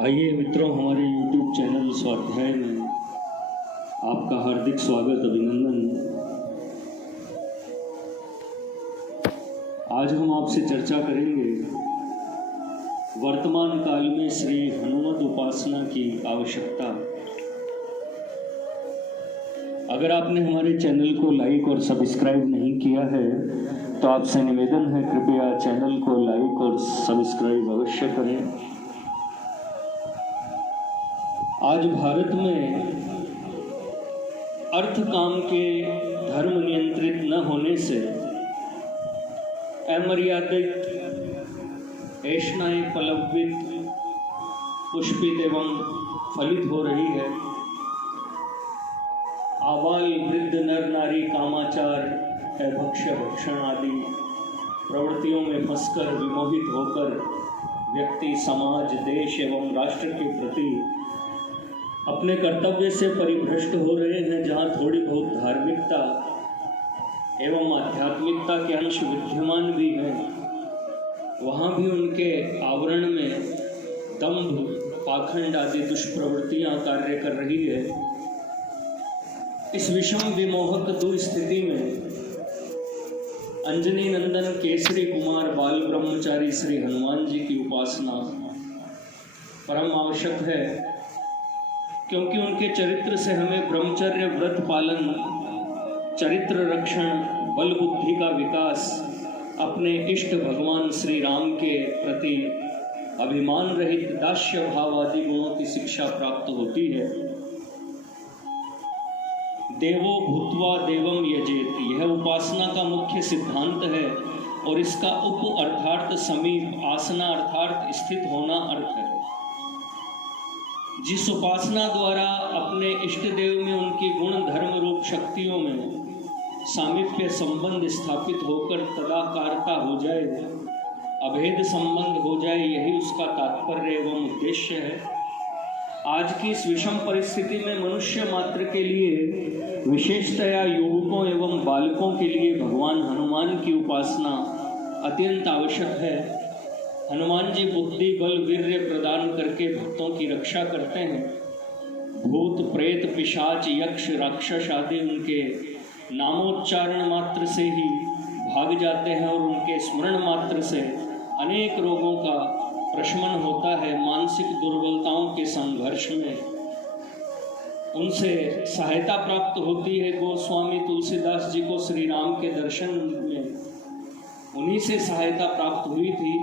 आइए मित्रों, हमारे YouTube चैनल स्वाध्याय में आपका हार्दिक स्वागत, अभिनंदन। आज हम आपसे चर्चा करेंगे वर्तमान काल में श्री हनुमत उपासना की आवश्यकता। अगर आपने हमारे चैनल को लाइक और सब्सक्राइब नहीं किया है तो आपसे निवेदन है, कृपया चैनल को लाइक और सब्सक्राइब अवश्य करें। आज भारत में अर्थ काम के धर्म नियंत्रित न होने से अमर्यादित ऐषणाएं पल्लवित, पुष्पित एवं फलित हो रही है। आबाल वृद्ध नर नारी कामाचार, भक्ष्य भक्षण आदि प्रवृत्तियों में फंसकर विमोहित होकर व्यक्ति समाज, देश एवं राष्ट्र के प्रति अपने कर्तव्य से परिभ्रष्ट हो रहे हैं। जहाँ थोड़ी बहुत धार्मिकता एवं आध्यात्मिकता के अंश विद्यमान भी हैं, वहाँ भी उनके आवरण में दंभ, पाखंड आदि दुष्प्रवृत्तियाँ कार्य कर रही है। इस विषम विमोहक दुस्थिति में अंजनी नंदन केसरी कुमार बाल ब्रह्मचारी श्री हनुमान जी की उपासना परम आवश्यक है, क्योंकि उनके चरित्र से हमें ब्रह्मचर्य, व्रत पालन, चरित्र रक्षण, बल बुद्धि का विकास, अपने इष्ट भगवान श्री राम के प्रति अभिमान रहित दास्य भाव आदि गुणों की शिक्षा प्राप्त होती है। देवो भूत्वा देवम यजेत, यह उपासना का मुख्य सिद्धांत है और इसका उप अर्थार्थ समीप, आसना अर्थार्थ स्थित होना अर्थ है। जिस उपासना द्वारा अपने इष्ट देव में उनकी गुण धर्म रूप शक्तियों में सामीप्य संबंध स्थापित होकर तदाकारता हो जाए, अभेद संबंध हो जाए, यही उसका तात्पर्य एवं उद्देश्य है। आज की इस विषम परिस्थिति में मनुष्य मात्र के लिए, विशेषतया युवकों एवं बालकों के लिए भगवान हनुमान की उपासना अत्यंत आवश्यक है। हनुमान जी बुद्धि, बल, वीर्य प्रदान करके भक्तों की रक्षा करते हैं। भूत, प्रेत, पिशाच, यक्ष, राक्षस आदि उनके नामोच्चारण मात्र से ही भाग जाते हैं और उनके स्मरण मात्र से अनेक रोगों का प्रशमन होता है। मानसिक दुर्बलताओं के संघर्ष में उनसे सहायता प्राप्त होती है। गोस्वामी तुलसीदास जी को श्री राम के दर्शन में उन्हीं से सहायता प्राप्त हुई थी।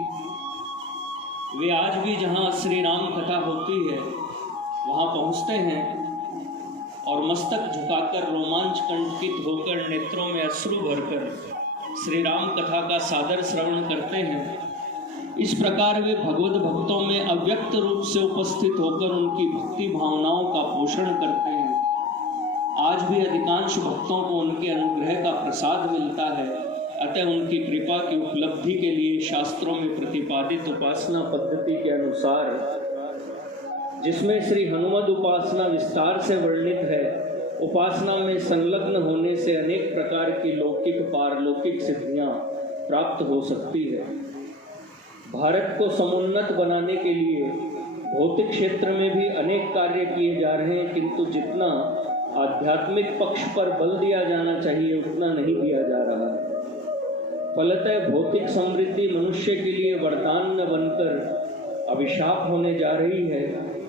वे आज भी जहाँ श्री राम कथा होती है वहाँ पहुँचते हैं और मस्तक झुकाकर, रोमांच कंठित होकर, नेत्रों में अश्रु भरकर श्री राम कथा का सादर श्रवण करते हैं। इस प्रकार वे भगवत भक्तों में अव्यक्त रूप से उपस्थित होकर उनकी भक्ति भावनाओं का पोषण करते हैं। आज भी अधिकांश भक्तों को उनके अनुग्रह का प्रसाद मिलता है। अतः उनकी कृपा की उपलब्धि के लिए शास्त्रों में प्रतिपादित उपासना पद्धति के अनुसार, जिसमें श्री हनुमत उपासना विस्तार से वर्णित है, उपासना में संलग्न होने से अनेक प्रकार की लौकिक, पारलौकिक सिद्धियां प्राप्त हो सकती है। भारत को समुन्नत बनाने के लिए भौतिक क्षेत्र में भी अनेक कार्य किए जा रहे हैं, किंतु जितना आध्यात्मिक पक्ष पर बल दिया जाना चाहिए उतना नहीं दिया जा रहा है। फलतः भौतिक समृद्धि मनुष्य के लिए वरदान न बनकर अभिशाप होने जा रही है।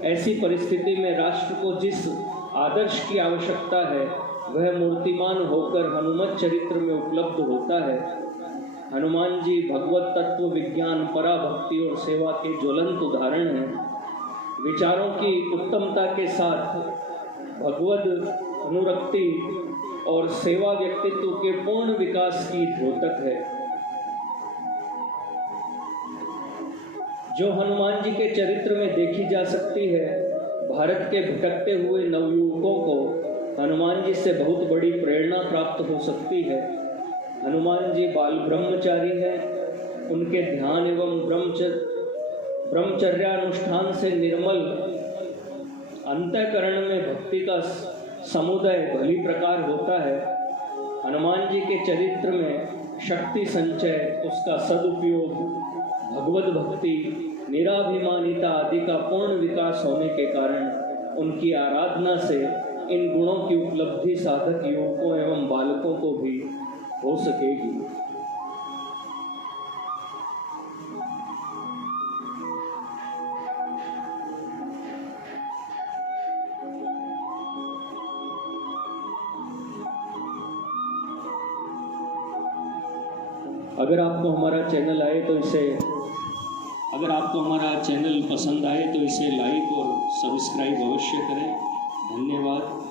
ऐसी परिस्थिति में राष्ट्र को जिस आदर्श की आवश्यकता है वह मूर्तिमान होकर हनुमत चरित्र में उपलब्ध होता है। हनुमान जी भगवत तत्व विज्ञान, पराभक्ति और सेवा के ज्वलंत उदाहरण हैं। विचारों की उत्तमता के साथ भगवत अनुरक्ति और सेवा व्यक्तित्व के पूर्ण विकास की द्योतक है। जो हनुमान जी के चरित्र में देखी जा सकती है, भारत के भटकते हुए नवयुवकों को हनुमान जी से बहुत बड़ी प्रेरणा प्राप्त हो सकती है। हनुमान जी बाल ब्रह्मचारी हैं। उनके ध्यान एवं ब्रह्मचर्यानुष्ठान से निर्मल अंतःकरण में भक्ति का समुदाय भली प्रकार होता है। हनुमान जी के चरित्र में शक्ति संचय, उसका सदुपयोग, भगवत भक्ति, निराभिमानिता आदि का पूर्ण विकास होने के कारण उनकी आराधना से इन गुणों की उपलब्धि साधक युवकों एवं बालकों को भी हो सकेगी। अगर आपको हमारा चैनल पसंद आए तो इसे लाइक और सब्सक्राइब अवश्य करें। धन्यवाद।